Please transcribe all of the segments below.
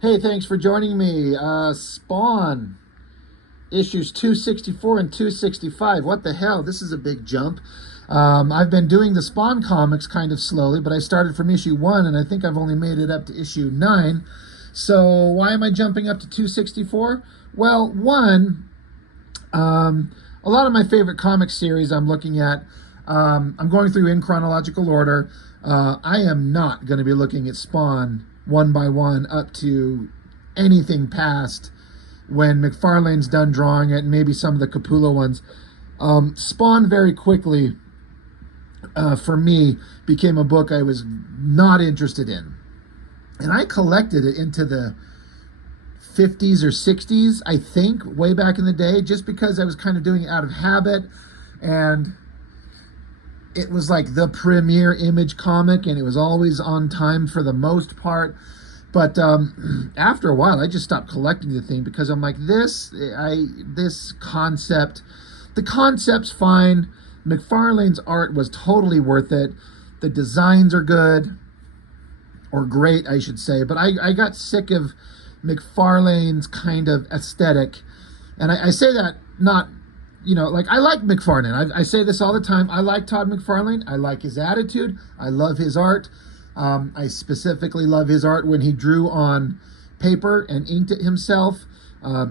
Hey, thanks for joining me. Spawn issues 264 and 265. What the hell? This is a big jump. I've been doing the Spawn comics kind of slowly, but I started from issue 1, and I think I've only made it up to issue 9. So why am I jumping up to 264? Well, one, a lot of my favorite comic series I'm looking at, I'm going through in chronological order. I am not going to be looking at Spawn one by one up to anything past when McFarlane's done drawing it, and maybe some of the Capullo ones. Spawn very quickly, for me, became a book I was not interested in. And I collected it into the 50s or 60s, I think, way back in the day, just because I was kind of doing it out of habit. And it was like the premier Image comic, and it was always on time for the most part. But after a while, I just stopped collecting the thing because I'm like, this concept, the concept's fine. McFarlane's art was totally worth it. The designs are good, or great, I should say. But I got sick of McFarlane's kind of aesthetic. And I say that not, like, I like McFarlane. I say this all the time. I like Todd McFarlane. I like his attitude. I love his art. I specifically love his art when he drew on paper and inked it himself.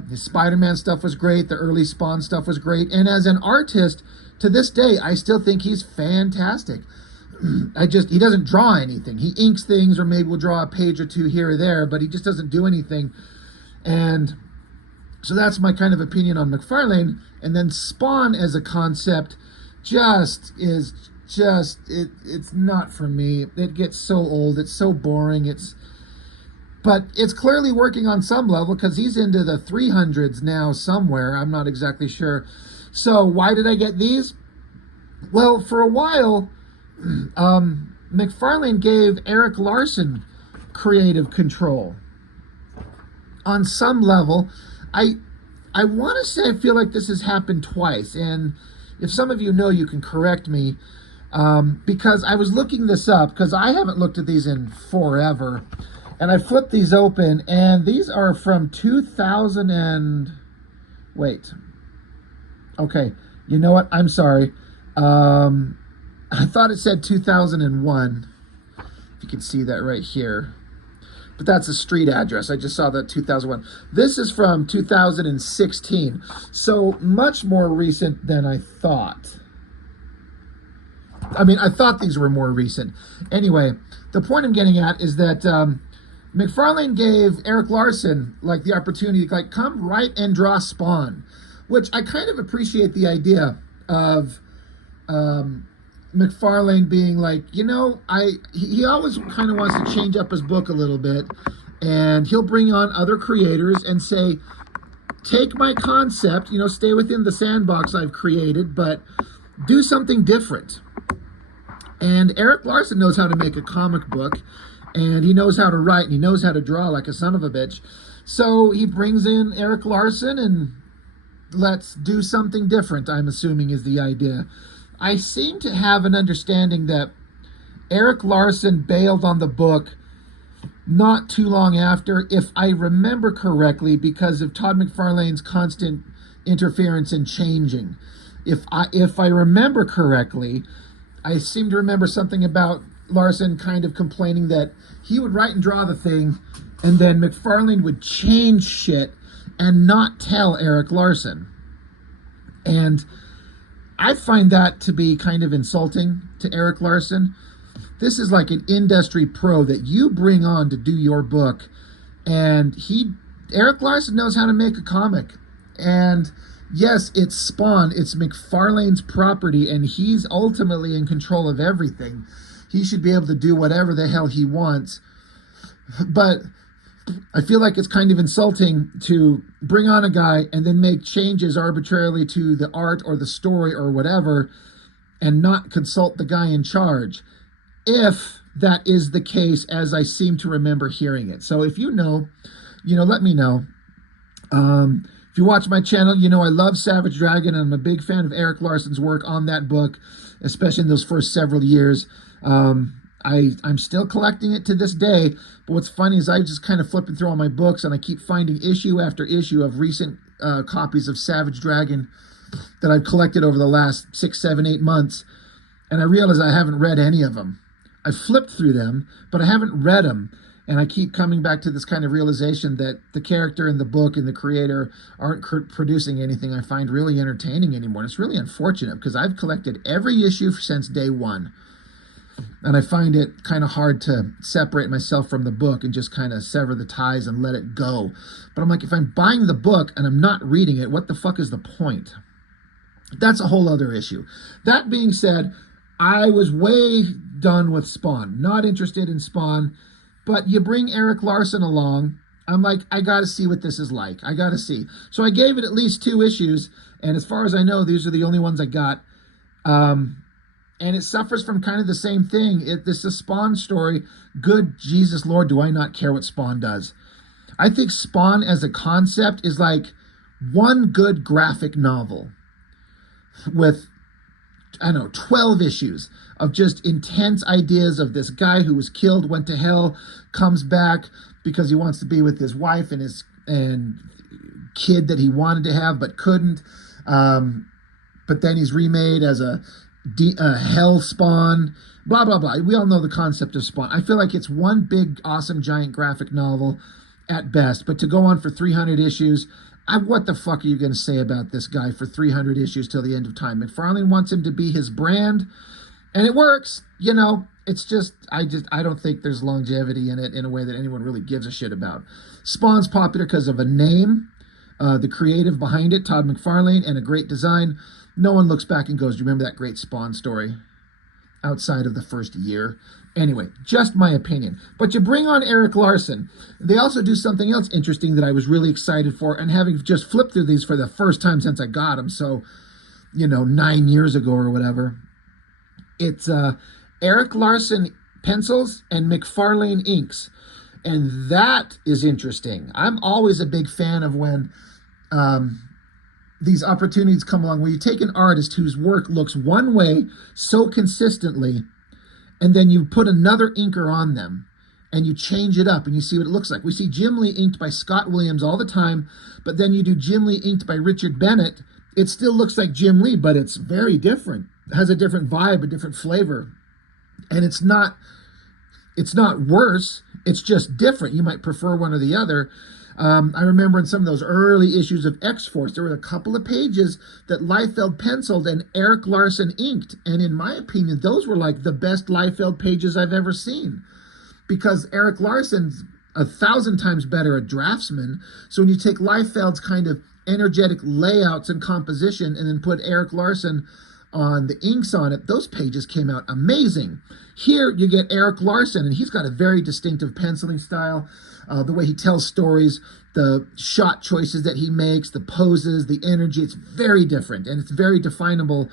His Spider-Man stuff was great. The early Spawn stuff was great. And as an artist, to this day, I still think he's fantastic. He doesn't draw anything. He inks things, or maybe will draw a page or two here or there, but he just doesn't do anything. And so that's my kind of opinion on McFarlane. And then Spawn as a concept it's not for me. It gets so old. It's so boring. But it's clearly working on some level because he's into the 300s now somewhere. I'm not exactly sure. So why did I get these? Well, for a while, McFarlane gave Erik Larsen creative control. On some level, I want to say I feel like this has happened twice. And if some of you know, you can correct me. Because I was looking this up, because I haven't looked at these in forever. And I flipped these open, and these are from 2000 and... Wait. Okay, you know what? I'm sorry. I thought it said 2001. If you can see that right here. But that's a street address. I just saw that 2001. This is from 2016. So much more recent than I thought. I mean, I thought these were more recent. Anyway, the point I'm getting at is that McFarlane gave Erik Larsen like the opportunity to like come write and draw Spawn, which I kind of appreciate the idea of McFarlane being like, he always kind of wants to change up his book a little bit, and he'll bring on other creators and say, take my concept, stay within the sandbox I've created, but do something different. And Erik Larsen knows how to make a comic book, and he knows how to write, and he knows how to draw like a son of a bitch. So he brings in Erik Larsen, and let's do something different, I'm assuming is the idea. I seem to have an understanding that Erik Larsen bailed on the book not too long after, if I remember correctly, because of Todd McFarlane's constant interference and changing. If I remember correctly, I seem to remember something about Larsen kind of complaining that he would write and draw the thing, and then McFarlane would change shit and not tell Erik Larsen. And I find that to be kind of insulting to Erik Larsen. This is like an industry pro that you bring on to do your book, and Erik Larsen knows how to make a comic. And yes, it's Spawn, it's McFarlane's property, and he's ultimately in control of everything. He should be able to do whatever the hell he wants. But I feel like it's kind of insulting to bring on a guy and then make changes arbitrarily to the art or the story or whatever, and not consult the guy in charge, if that is the case, as I seem to remember hearing it. So if you know, let me know. If you watch my channel, I love Savage Dragon, and I'm a big fan of Erik Larsen's work on that book, especially in those first several years. I'm still collecting it to this day, but what's funny is I just kind of flipping through all my books and I keep finding issue after issue of recent copies of Savage Dragon that I've collected over the last 6, 7, 8 months, and I realize I haven't read any of them. I've flipped through them, but I haven't read them, and I keep coming back to this kind of realization that the character in the book and the creator aren't producing anything I find really entertaining anymore. And it's really unfortunate because I've collected every issue since day one. And I find it kind of hard to separate myself from the book and just kind of sever the ties and let it go. But I'm like, if I'm buying the book and I'm not reading it, what the fuck is the point? That's a whole other issue. That being said, I was way done with Spawn. Not interested in Spawn. But you bring Erik Larsen along, I'm like, I got to see what this is like. I got to see. So I gave it at least 2 issues. And as far as I know, these are the only ones I got. And it suffers from kind of the same thing. This is a Spawn story. Good Jesus Lord, do I not care what Spawn does. I think Spawn as a concept is like one good graphic novel with, I don't know, 12 issues of just intense ideas of this guy who was killed, went to hell, comes back because he wants to be with his wife and his kid that he wanted to have but couldn't. But then he's remade as a hell Spawn, blah, blah, blah. We all know the concept of Spawn. I feel like it's one big, awesome, giant graphic novel at best. But to go on for 300 issues, what the fuck are you going to say about this guy for 300 issues till the end of time? McFarlane wants him to be his brand, and it works. You know, it's just, I don't think there's longevity in it in a way that anyone really gives a shit about. Spawn's popular because of a name, the creative behind it, Todd McFarlane, and a great design. No one looks back and goes, do you remember that great Spawn story? Outside of the first year. Anyway, just my opinion. But you bring on Erik Larsen. They also do something else interesting that I was really excited for, and having just flipped through these for the first time since I got them, so, 9 years ago or whatever. It's Erik Larsen pencils and McFarlane inks. And that is interesting. I'm always a big fan of when these opportunities come along where you take an artist whose work looks one way so consistently, and then you put another inker on them and you change it up and you see what it looks like. We see Jim Lee inked by Scott Williams all the time, but then you do Jim Lee inked by Richard Bennett. It still looks like Jim Lee, but it's very different. It has a different vibe, a different flavor. And it's not worse, it's just different. You might prefer one or the other. I remember in some of those early issues of X-Force, there were a couple of pages that Liefeld penciled and Erik Larsen inked. And in my opinion, those were like the best Liefeld pages I've ever seen. Because Erik Larsen's 1,000 times better a draftsman. So when you take Liefeld's kind of energetic layouts and composition and then put Erik Larsen on the inks on it, those pages came out amazing. Here you get Erik Larsen, and he's got a very distinctive penciling style. The way he tells stories, the shot choices that he makes, the poses, the energy, it's very different and it's very definable.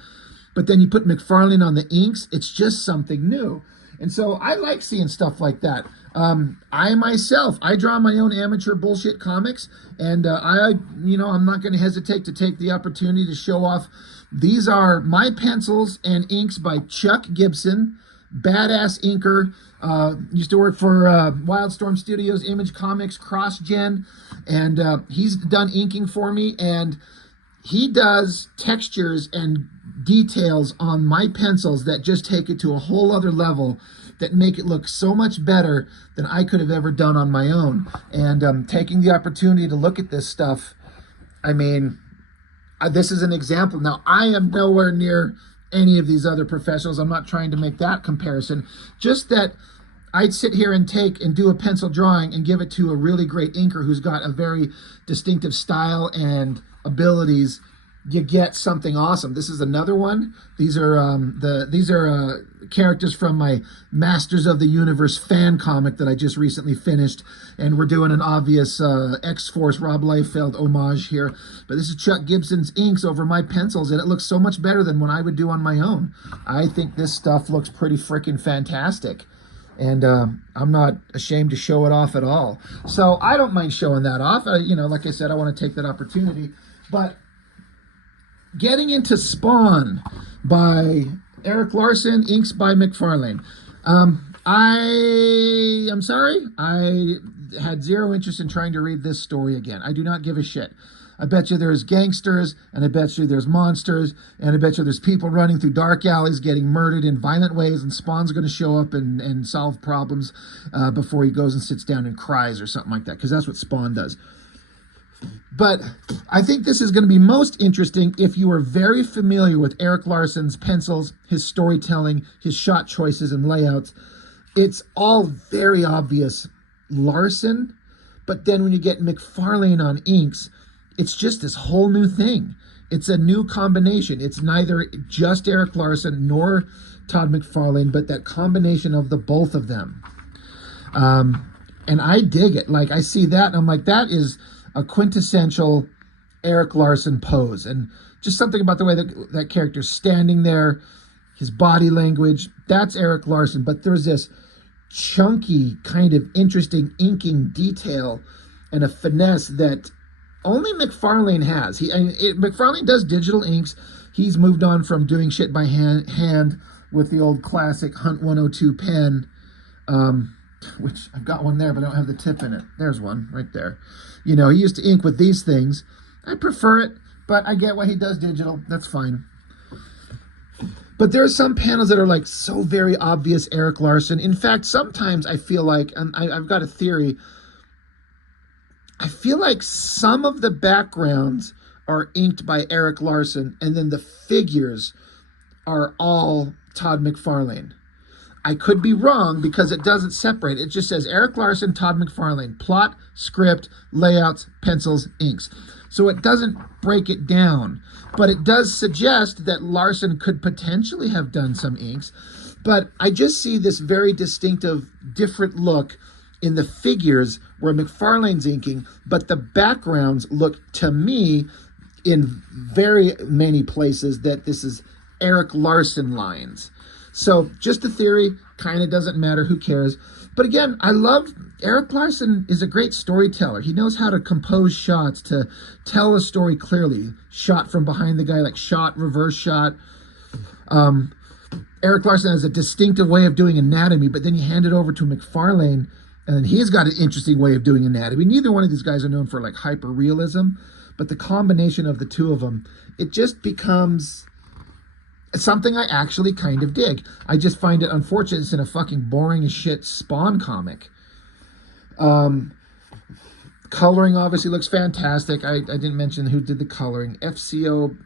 But then you put McFarlane on the inks, it's just something new. And so I like seeing stuff like that. I draw my own amateur bullshit comics, and I'm not going to hesitate to take the opportunity to show off. These are my pencils and inks by Chuck Gibson, badass inker. Used to work for Wildstorm Studios, Image Comics, CrossGen, and he's done inking for me, and he does textures and details on my pencils that just take it to a whole other level, that make it look so much better than I could have ever done on my own. And taking the opportunity to look at this stuff, I mean, this is an example. Now, I am nowhere near any of these other professionals. I'm not trying to make that comparison. Just that I'd sit here and take and do a pencil drawing and give it to a really great inker who's got a very distinctive style and abilities. You get something awesome. This is another one. These are characters from my Masters of the Universe fan comic that I just recently finished, and we're doing an obvious X-Force Rob Liefeld homage here. But this is Chuck Gibson's inks over my pencils, and it looks so much better than what I would do on my own. I think this stuff looks pretty freaking fantastic. And I'm not ashamed to show it off at all. So I don't mind showing that off. Like I said, I want to take that opportunity. But getting into Spawn by Erik Larsen, inks by McFarlane. I'm sorry. I had zero interest in trying to read this story again. I do not give a shit. I bet you there's gangsters, and I bet you there's monsters, and I bet you there's people running through dark alleys getting murdered in violent ways, and Spawn's going to show up and solve problems before he goes and sits down and cries or something like that, because that's what Spawn does. But I think this is going to be most interesting if you are very familiar with Erik Larsen's pencils, his storytelling, his shot choices and layouts. It's all very obvious Larsen, but then when you get McFarlane on inks, it's just this whole new thing. It's a new combination. It's neither just Erik Larsen nor Todd McFarlane, but that combination of the both of them. And I dig it. Like, I see that and I'm like, that is a quintessential Erik Larsen pose. And just something about the way that that character's standing there, his body language, that's Erik Larsen. But there's this chunky kind of interesting inking detail and a finesse that only McFarlane has. McFarlane does digital inks. He's moved on from doing shit by hand with the old classic Hunt 102 pen, which I've got one there, but I don't have the tip in it. There's one right there. You know, he used to ink with these things. I prefer it, but I get why he does digital. That's fine. But there are some panels that are like so very obvious Erik Larsen. In fact, sometimes I feel like, and I've got a theory, I feel like some of the backgrounds are inked by Erik Larsen and then the figures are all Todd McFarlane. I could be wrong because it doesn't separate. It just says Erik Larsen, Todd McFarlane, plot, script, layouts, pencils, inks. So it doesn't break it down, but it does suggest that Larsen could potentially have done some inks. But I just see this very distinctive, different look in the figures where McFarlane's inking, but the backgrounds look to me in very many places that this is Erik Larsen lines. So just a theory, kind of doesn't matter, who cares. But again, I love, Erik Larsen is a great storyteller. He knows how to compose shots to tell a story clearly. Shot from behind the guy, like shot, reverse shot. Erik Larsen has a distinctive way of doing anatomy, but then you hand it over to McFarlane, and he's got an interesting way of doing anatomy. Neither one of these guys are known for like hyper-realism, but the combination of the two of them, it just becomes something I actually kind of dig. I just find it unfortunate it's in a fucking boring as shit Spawn comic. Coloring obviously looks fantastic. I didn't mention who did the coloring. FCO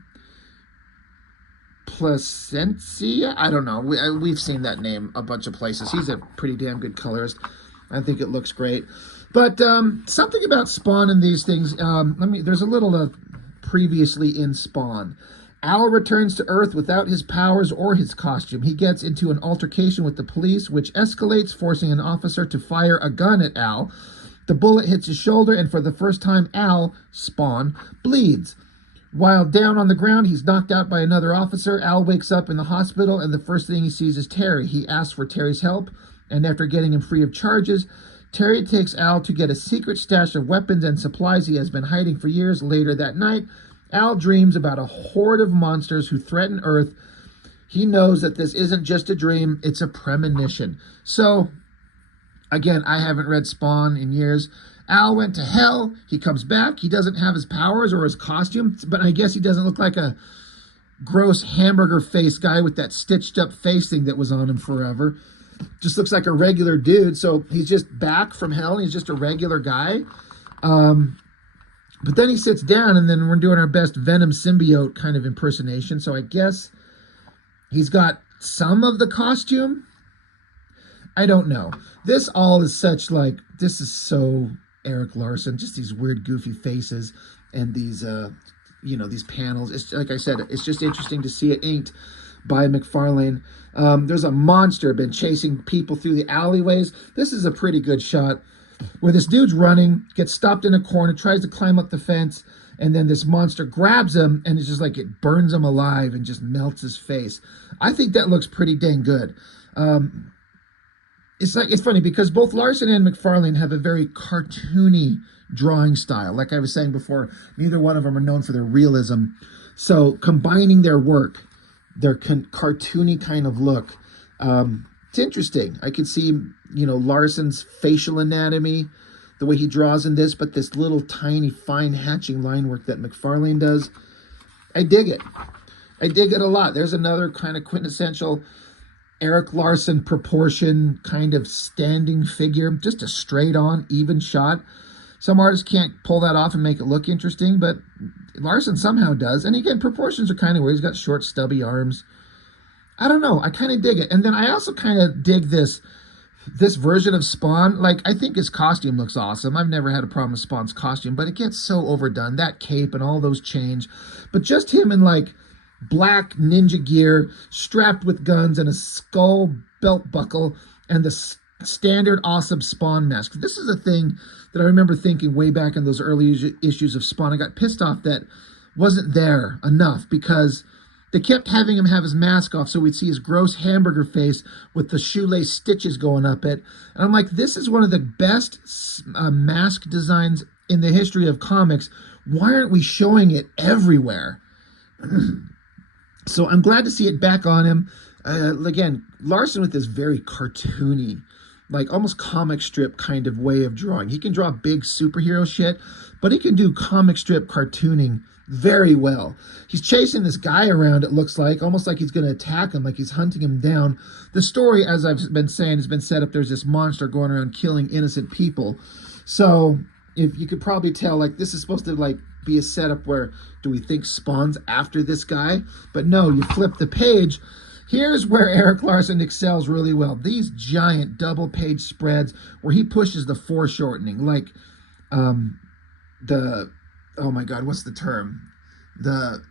Placencia? I don't know. We've seen that name a bunch of places. He's a pretty damn good colorist. I think it looks great. But something about Spawn and these things. There's a little previously in Spawn. Al returns to Earth without his powers or his costume. He gets into an altercation with the police, which escalates, forcing an officer to fire a gun at Al. The bullet hits his shoulder, and for the first time, Al, Spawn, bleeds. While down on the ground, he's knocked out by another officer. Al wakes up in the hospital, and the first thing he sees is Terry. He asks for Terry's help, and after getting him free of charges, Terry takes Al to get a secret stash of weapons and supplies he has been hiding for years. Later that night, Al dreams about a horde of monsters who threaten Earth. He knows that this isn't just a dream, it's a premonition. So, again, I haven't read Spawn in years. Al went to hell, he comes back, he doesn't have his powers or his costume, but I guess he doesn't look like a gross hamburger face guy with that stitched up face thing that was on him forever. Just looks like a regular dude, so he's just back from hell, and he's just a regular guy. But then he sits down, and then we're doing our best Venom symbiote kind of impersonation. So I guess he's got some of the costume. I don't know. This all is such like, this is so Erik Larsen. Just these weird, goofy faces and these, these panels. It's like I said, it's just interesting to see it inked by McFarlane. There's a monster been chasing people through the alleyways. This is a pretty good shot, where this dude's running, gets stopped in a corner, tries to climb up the fence, and then this monster grabs him, and it's just like it burns him alive and just melts his face. I think that looks pretty dang good. It's funny because both Larsen and McFarlane have a very cartoony drawing style. Like I was saying before, neither one of them are known for their realism. So combining their work, their cartoony kind of look, It's interesting. I could see, Larsen's facial anatomy, the way he draws in this, but this little tiny fine hatching line work that McFarlane does, I dig it. I dig it a lot. There's another kind of quintessential Erik Larsen proportion kind of standing figure, just a straight on, even shot. Some artists can't pull that off and make it look interesting, but Larsen somehow does. And again, proportions are kind of weird. He's got short, stubby arms. I don't know. I kind of dig it. And then I also kind of dig this version of Spawn. Like, I think his costume looks awesome. I've never had a problem with Spawn's costume, but it gets so overdone. That cape and all those change. But just him in, like, black ninja gear, strapped with guns and a skull belt buckle and the standard awesome Spawn mask. This is a thing that I remember thinking way back in those early issues of Spawn. I got pissed off that wasn't there enough because they kept having him have his mask off so we'd see his gross hamburger face with the shoelace stitches going up it. And I'm like, this is one of the best mask designs in the history of comics. Why aren't we showing it everywhere? So I'm glad to see it back on him. Again, Larsen with this very cartoony, like almost comic strip kind of way of drawing. He can draw big superhero shit, but he can do comic strip cartooning very well. He's chasing this guy around, it looks like, almost like he's going to attack him, like he's hunting him down. The story, as I've been saying, has been set up. There's this monster going around killing innocent people. So if you could probably tell, like, this is supposed to, like, be a setup where do we think Spawn's after this guy? But no, you flip the page. Here's where Erik Larsen excels really well. These giant double page spreads where he pushes the foreshortening, like oh my God, what's the term? The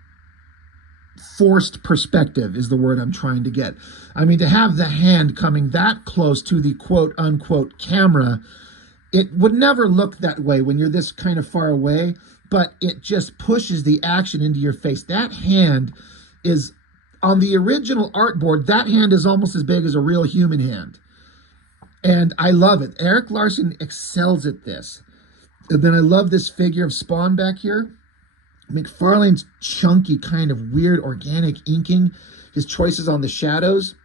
forced perspective is the word I'm trying to get. I mean, to have the hand coming that close to the quote unquote camera, it would never look that way when you're this kind of far away, but it just pushes the action into your face. That hand is, on the original artboard, that hand is almost as big as a real human hand. And I love it. Erik Larsen excels at this. And then I love this figure of Spawn back here. McFarlane's chunky, kind of weird, organic inking. His choices on the shadows.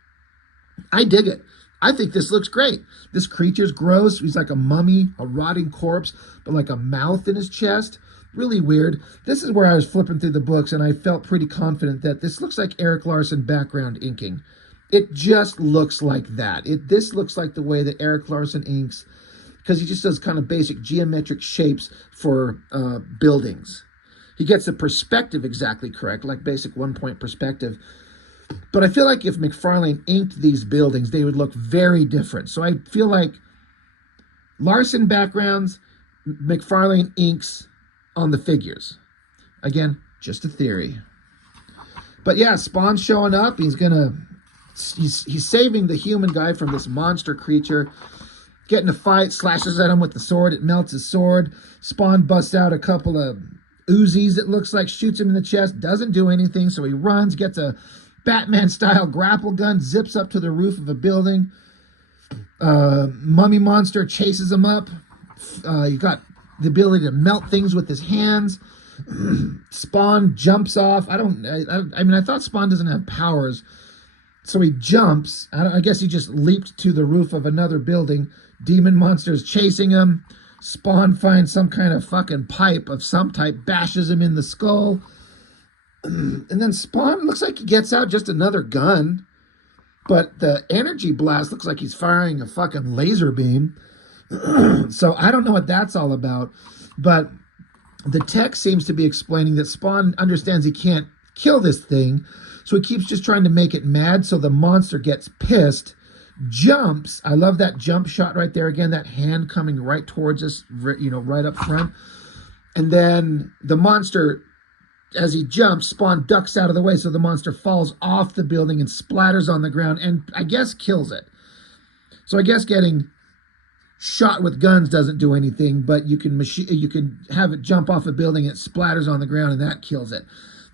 I dig it. I think this looks great. This creature's gross. He's like a mummy, a rotting corpse, but like a mouth in his chest. Really weird. This is where I was flipping through the books and I felt pretty confident that this looks like Erik Larsen background inking. It just looks like that. This looks like the way that Erik Larsen inks, because he just does kind of basic geometric shapes for buildings. He gets the perspective exactly correct, like basic one-point perspective. But I feel like if McFarlane inked these buildings, they would look very different. So I feel like Larsen backgrounds, McFarlane inks on the figures. Again, just a theory. But yeah, Spawn's showing up. He's saving the human guy from this monster creature. Getting a fight, slashes at him with the sword. It melts his sword. Spawn busts out a couple of Uzis, it looks like, shoots him in the chest. Doesn't do anything, so he runs, gets a Batman-style grapple gun, zips up to the roof of a building. Mummy monster chases him up. You got the ability to melt things with his hands. Spawn jumps off. I mean, I thought Spawn doesn't have powers, so he jumps. I guess he just leaped to the roof of another building. Demon monster's chasing him. Spawn finds some kind of fucking pipe of some type, bashes him in the skull. And then Spawn looks like he gets out just another gun. But the energy blast looks like he's firing a fucking laser beam. So I don't know what that's all about. But the text seems to be explaining that Spawn understands he can't kill this thing. So he keeps just trying to make it mad. So the monster gets pissed, jumps. I love that jump shot right there. Again, that hand coming right towards us, right up front. And then the monster, as he jumps, Spawn ducks out of the way. So the monster falls off the building and splatters on the ground and I guess kills it. So I guess getting shot with guns doesn't do anything, but you can have it jump off a building, it splatters on the ground, and that kills it.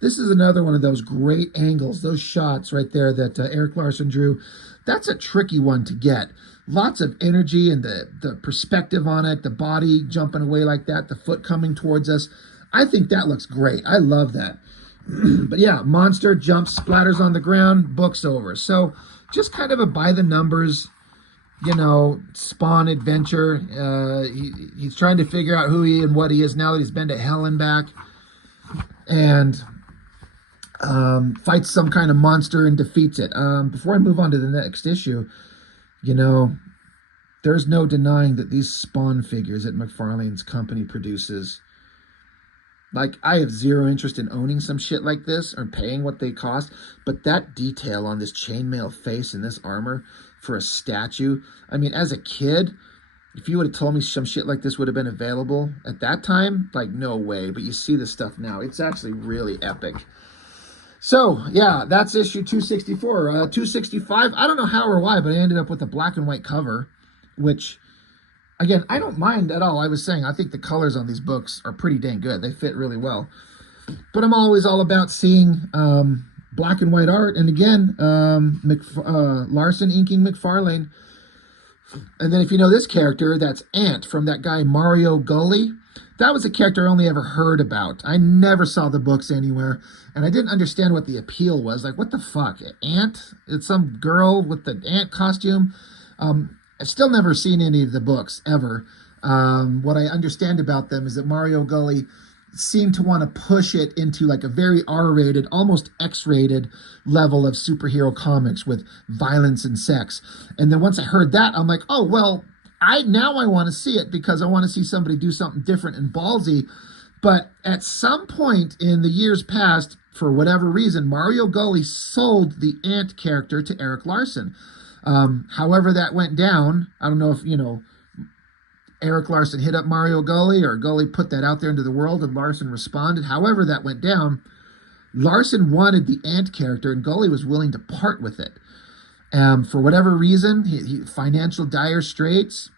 This is another one of those great angles, those shots right there that Erik Larsen drew. That's a tricky one to get. Lots of energy and the perspective on it, the body jumping away like that, the foot coming towards us. I think that looks great. I love that. But yeah, monster jumps, splatters on the ground, book's over. So just kind of a by the numbers, you know, Spawn adventure. He's trying to figure out who he and what he is now that he's been to hell and back, and fights some kind of monster and defeats it. Before I move on to the next issue, you know, there's no denying that these Spawn figures that McFarlane's company produces, like, I have zero interest in owning some shit like this or paying what they cost, but that detail on this chainmail face and this armor for a statue, I mean, as a kid, if you would have told me some shit like this would have been available at that time, like, no way. But you see this stuff now. It's actually really epic. So, yeah, that's issue 264. 265, I don't know how or why, but I ended up with a black and white cover, which, again, I don't mind at all. I was saying, I think the colors on these books are pretty dang good. They fit really well. But I'm always all about seeing black and white art. And again, Larsen inking McFarlane. And then if you know this character, that's Ant from that guy Mario Gully. That was a character I only ever heard about. I never saw the books anywhere. And I didn't understand what the appeal was. Like, what the fuck? Ant? It's some girl with the ant costume. I've still never seen any of the books, ever. What I understand about them is that Mario Gully seemed to want to push it into like a very R-rated, almost X-rated level of superhero comics with violence and sex. And then once I heard that, I'm like, oh, well, I want to see it because I want to see somebody do something different and ballsy. But at some point in the years past, for whatever reason, Mario Gully sold the Ant character to Erik Larsen. However that went down, I don't know if, you know, Erik Larsen hit up Mario Gully or Gully put that out there into the world and Larsen responded. However that went down, Larsen wanted the Ant character and Gully was willing to part with it. For whatever reason, he financial dire straits.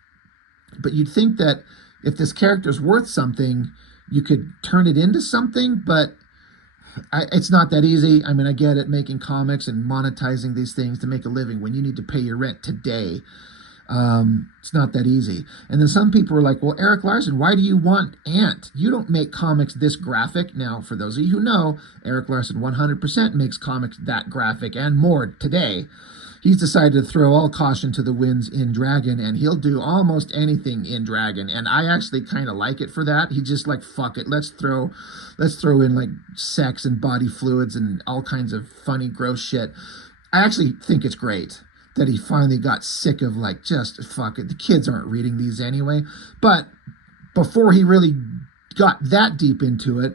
But you'd think that if this character's worth something, you could turn it into something, but it's not that easy. I mean, I get it, making comics and monetizing these things to make a living when you need to pay your rent today. It's not that easy. And then some people were like, well, Erik Larsen, why do you want Ant? You don't make comics this graphic. Now, for those of you who know, Erik Larsen 100% makes comics that graphic and more today. He's decided to throw all caution to the winds in Dragon, and he'll do almost anything in Dragon. And I actually kind of like it for that. He just like, fuck it, let's throw in like sex and body fluids and all kinds of funny, gross shit. I actually think it's great that he finally got sick of like, just fuck it. The kids aren't reading these anyway. But before he really got that deep into it,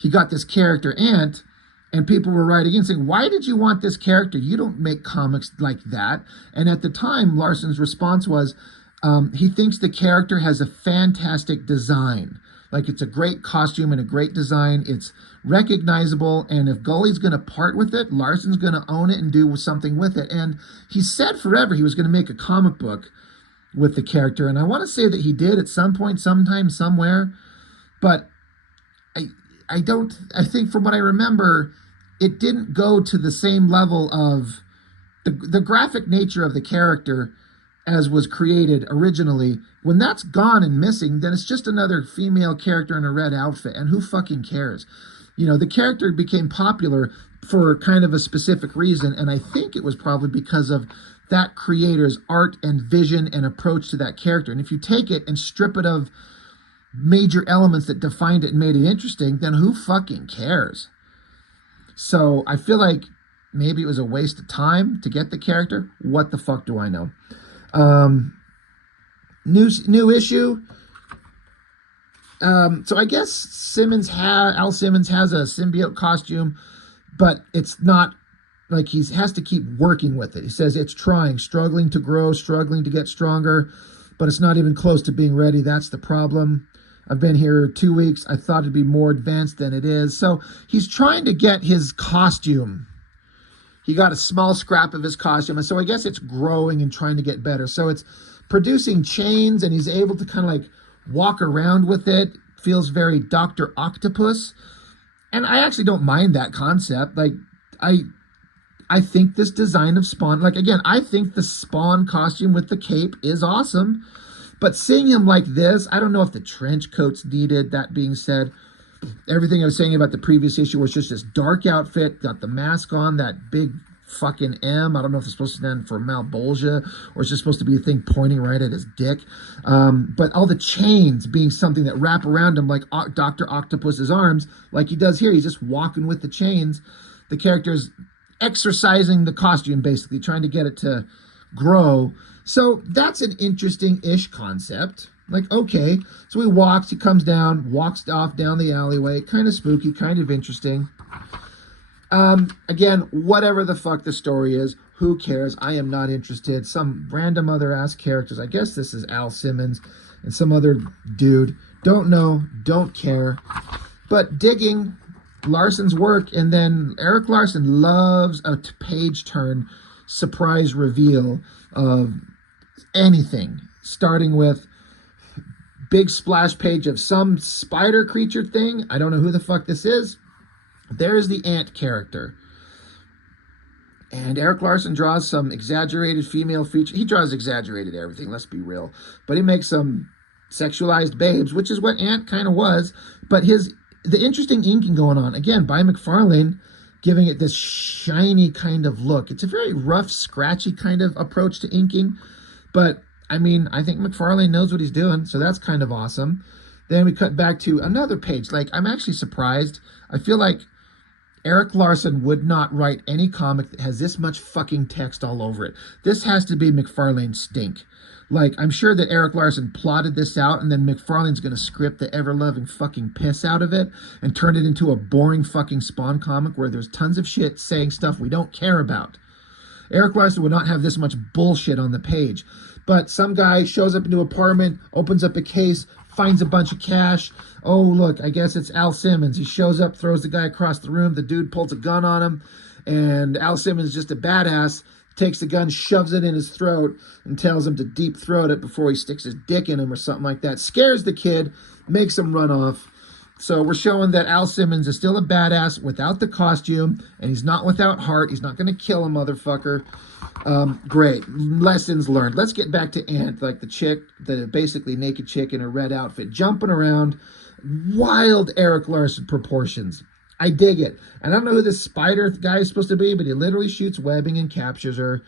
he got this character Ant. And people were writing in saying, why did you want this character? You don't make comics like that. And at the time, Larsen's response was, he thinks the character has a fantastic design. Like, it's a great costume and a great design. It's recognizable. And if Gully's going to part with it, Larsen's going to own it and do something with it. And he said forever he was going to make a comic book with the character. And I want to say that he did at some point, sometime, somewhere. But I think from what I remember, it didn't go to the same level of the graphic nature of the character as was created originally. When that's gone and missing, then it's just another female character in a red outfit. And who fucking cares? You know, the character became popular for kind of a specific reason. And I think it was probably because of that creator's art and vision and approach to that character. And if you take it and strip it of major elements that defined it and made it interesting, then who fucking cares? So I feel like maybe it was a waste of time to get the character. What the fuck do I know? New issue. So I guess Al Simmons has a symbiote costume, but it's not like he has to keep working with it. He says it's struggling to grow, struggling to get stronger, but it's not even close to being ready. That's the problem. I've been here 2 weeks. I thought it'd be more advanced than it is. So he's trying to get his costume. He got a small scrap of his costume. And so I guess it's growing and trying to get better. So it's producing chains and he's able to kind of like walk around with it. Feels very Dr. Octopus. And I actually don't mind that concept. Like, I think this design of Spawn, like, again, I think the Spawn costume with the cape is awesome. But seeing him like this, I don't know if the trench coat's needed. That being said, everything I was saying about the previous issue was just this dark outfit, got the mask on, that big fucking M. I don't know if it's supposed to stand for malbolgia or it's just supposed to be a thing pointing right at his dick. But all the chains being something that wrap around him like Dr. Octopus's arms, like he does here. He's just walking with the chains. The character's exercising the costume, basically, trying to get it to grow. So that's an interesting-ish concept. Like, okay, so he comes down, walks off down the alleyway, kind of spooky, kind of interesting. Again, whatever the fuck the story is, who cares? I am not interested. Some random other ass characters. I guess this is Al Simmons and some other dude. Don't know, don't care. But digging Larsen's work, and then Erik Larsen loves a page turn surprise reveal of anything, starting with big splash page of some spider creature thing. I don't know who the fuck this is. There's the ant character. And Erik Larsen draws some exaggerated female feature. He draws exaggerated everything, let's be real. But he makes some sexualized babes, which is what Ant kind of was. But the interesting inking going on, again, by McFarlane, giving it this shiny kind of look. It's a very rough, scratchy kind of approach to inking. But I mean, I think McFarlane knows what he's doing, so that's kind of awesome. Then we cut back to another page. Like, I'm actually surprised. I feel like Erik Larsen would not write any comic that has this much fucking text all over it. This has to be McFarlane's stink. Like, I'm sure that Erik Larsen plotted this out, and then McFarlane's going to script the ever-loving fucking piss out of it and turn it into a boring fucking Spawn comic where there's tons of shit saying stuff we don't care about. Erik Larsen would not have this much bullshit on the page. But some guy shows up into an apartment, opens up a case, finds a bunch of cash. Oh, look, I guess it's Al Simmons. He shows up, throws the guy across the room. The dude pulls a gun on him. And Al Simmons is just a badass, takes the gun, shoves it in his throat, and tells him to deep throat it before he sticks his dick in him or something like that. Scares the kid, makes him run off. So we're showing that Al Simmons is still a badass without the costume, and he's not without heart. He's not going to kill a motherfucker. Great. Lessons learned. Let's get back to Ant, like the chick, the basically naked chick in a red outfit, jumping around. Wild Erik Larsen proportions. I dig it. And I don't know who this spider guy is supposed to be, but he literally shoots webbing and captures her.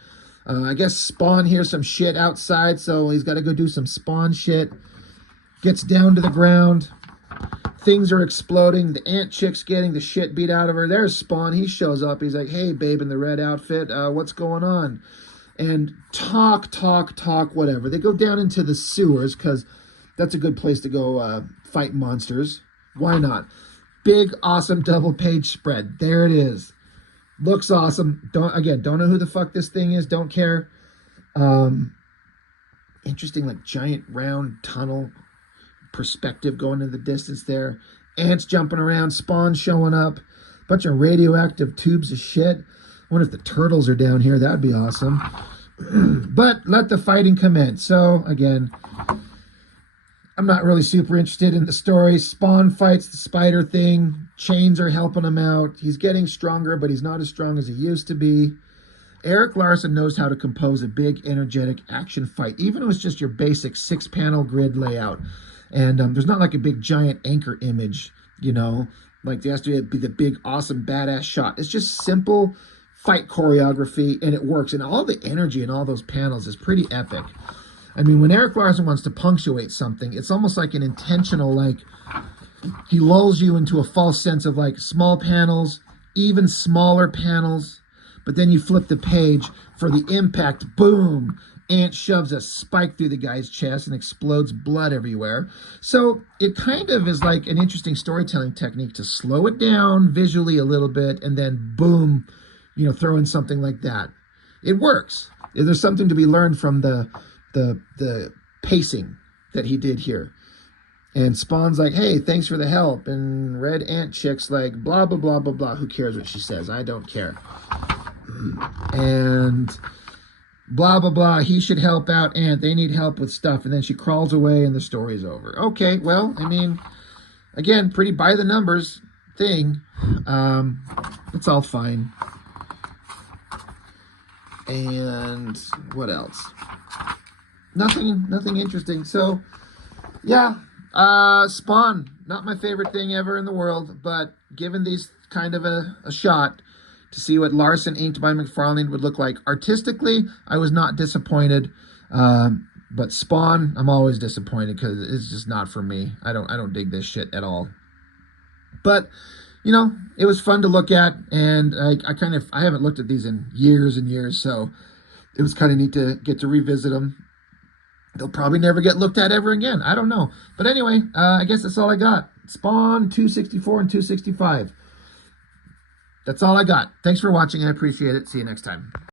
I guess Spawn hears some shit outside, so he's got to go do some Spawn shit. Gets down to the ground. Things are exploding. The ant chick's getting the shit beat out of her. There's Spawn. He shows up. He's like, hey, babe in the red outfit, what's going on? And talk, whatever. They go down into the sewers because that's a good place to go fight monsters. Why not? Big, awesome double page spread. There it is. Looks awesome. Don't know who the fuck this thing is. Don't care. Interesting, like giant round tunnel perspective going in the distance there. Ants jumping around, Spawn showing up, bunch of radioactive tubes of shit. I wonder if the turtles are down here. That'd be awesome. But let the fighting commence. So again, I'm not really super interested in the story. Spawn fights the spider thing. Chains are helping him out. He's getting stronger, but he's not as strong as he used to be. Erik Larsen knows how to compose a big, energetic action fight, even if it's just your basic 6-panel grid layout. And there's not like a big giant anchor image, you know, like there has to be the big, awesome, badass shot. It's just simple fight choreography, and it works. And all the energy in all those panels is pretty epic. I mean, when Erik Larsen wants to punctuate something, it's almost like an intentional, like, he lulls you into a false sense of, like, small panels, even smaller panels, but then you flip the page for the impact, boom, Ant shoves a spike through the guy's chest and explodes blood everywhere. So it kind of is like an interesting storytelling technique to slow it down visually a little bit and then boom, you know, throw in something like that. It works. There's something to be learned from the pacing that he did here. And Spawn's like, hey, thanks for the help. And Red Ant Chick's like, blah, blah, blah, blah, blah. Who cares what she says? I don't care. And blah, blah, blah. He should help out Ant. They need help with stuff. And then she crawls away and the story's over. Okay, well, I mean, again, pretty by the numbers thing. It's all fine. And what else? Nothing interesting. So, yeah. Spawn, not my favorite thing ever in the world, but given these kind of a shot, to see what Larsen inked by McFarlane would look like. Artistically, I was not disappointed. But Spawn, I'm always disappointed because it's just not for me. I don't dig this shit at all. But, you know, it was fun to look at, and I haven't looked at these in years and years, so it was kind of neat to get to revisit them. They'll probably never get looked at ever again. I don't know. But anyway, I guess that's all I got. Spawn 264 and 265. That's all I got. Thanks for watching. I appreciate it. See you next time.